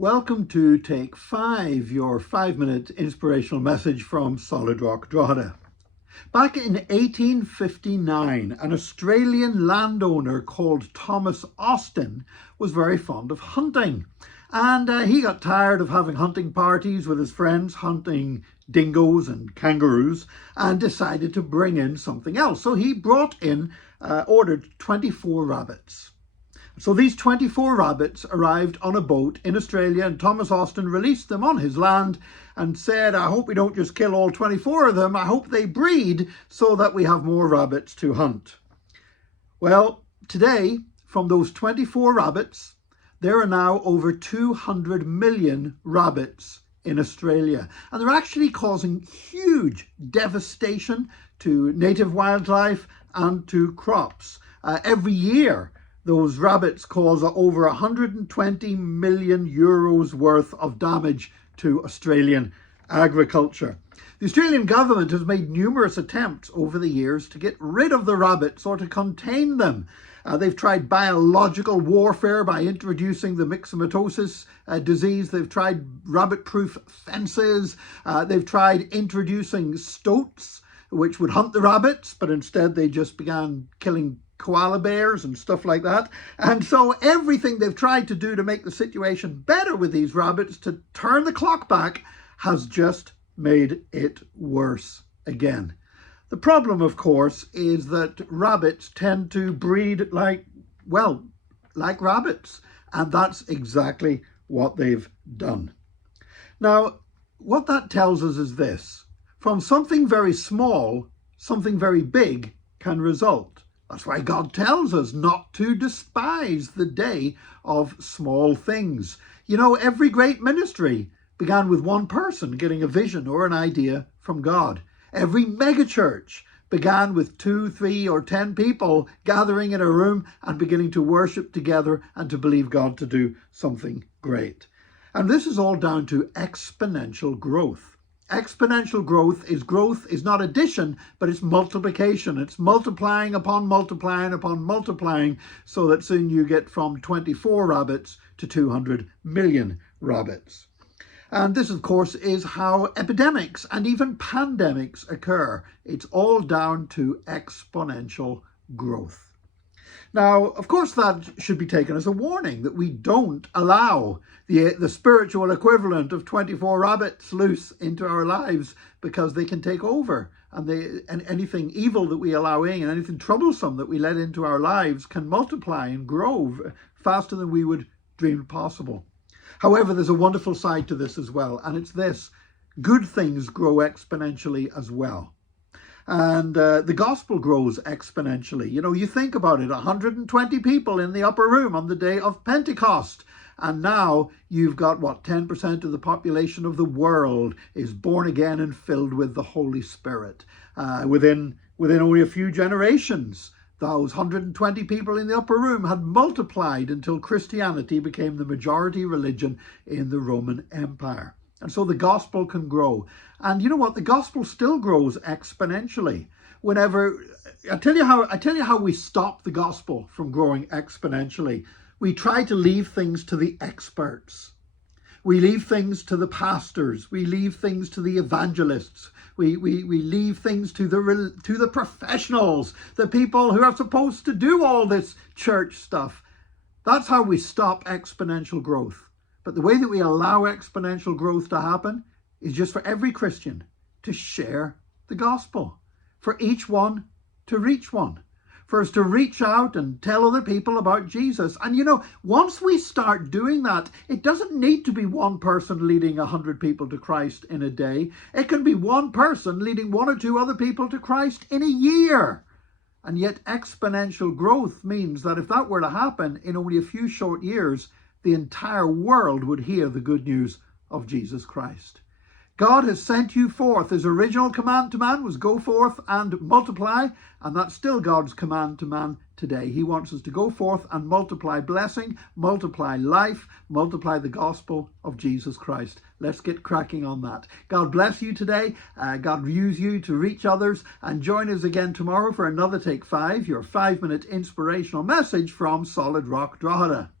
Welcome to Take 5, your 5-minute inspirational message from Solid Rock Drogheda. Back in 1859, an Australian landowner called Thomas Austin was very fond of hunting. And he got tired of having hunting parties with his friends, hunting dingoes and kangaroos, and decided to bring in something else. So he ordered 24 rabbits. So these 24 rabbits arrived on a boat in Australia, and Thomas Austin released them on his land and said, I hope we don't just kill all 24 of them. I hope they breed so that we have more rabbits to hunt. Well, today, from those 24 rabbits, there are now over 200 million rabbits in Australia. And they're actually causing huge devastation to native wildlife and to crops. Every year, those rabbits cause over 120 million euros worth of damage to Australian agriculture. The Australian government has made numerous attempts over the years to get rid of the rabbits or to contain them. They've tried biological warfare by introducing the myxomatosis disease. They've tried rabbit-proof fences. They've tried introducing stoats, which would hunt the rabbits, but instead they just began killing koala bears and stuff like that. And so everything they've tried to do to make the situation better with these rabbits, to turn the clock back, has just made it worse again. The problem, of course, is that rabbits tend to breed like rabbits. And that's exactly what they've done. Now, what that tells us is this: from something very small, something very big can result. That's why God tells us not to despise the day of small things. You know, every great ministry began with one person getting a vision or an idea from God. Every megachurch began with 2, 3, or 10 people gathering in a room and beginning to worship together and to believe God to do something great. And this is all down to exponential growth. Exponential growth is not addition, but it's multiplication. It's multiplying upon multiplying upon multiplying, so that soon you get from 24 rabbits to 200 million rabbits. And this, of course, is how epidemics and even pandemics occur. It's all down to exponential growth. Now, of course, that should be taken as a warning that we don't allow the spiritual equivalent of 24 rabbits loose into our lives, because they can take over, and anything evil that we allow in and anything troublesome that we let into our lives can multiply and grow faster than we would dream possible. However, there's a wonderful side to this as well, and it's this: good things grow exponentially as well. And the gospel grows exponentially. You know, you think about it, 120 people in the upper room on the day of Pentecost. And now you've got, 10% of the population of the world is born again and filled with the Holy Spirit. Within only a few generations, those 120 people in the upper room had multiplied until Christianity became the majority religion in the Roman Empire. And so the gospel can grow. And you know what? The gospel still grows exponentially. I tell you how we stop the gospel from growing exponentially. We try to leave things to the experts. We leave things to the pastors. We leave things to the evangelists. We leave things to the professionals, the people who are supposed to do all this church stuff. That's how we stop exponential growth. But the way that we allow exponential growth to happen is just for every Christian to share the gospel, for each one to reach one, for us to reach out and tell other people about Jesus. And you know, once we start doing that, it doesn't need to be one person leading 100 people to Christ in a day. It can be one person leading 1 or 2 other people to Christ in a year. And yet exponential growth means that if that were to happen in only a few short years, the entire world would hear the good news of Jesus Christ. God has sent you forth. His original command to man was go forth and multiply, and that's still God's command to man today. He wants us to go forth and multiply blessing, multiply life, multiply the gospel of Jesus Christ. Let's get cracking on that. God bless you today. God use you to reach others, and join us again tomorrow for another Take 5, your 5-minute inspirational message from Solid Rock Drogheda.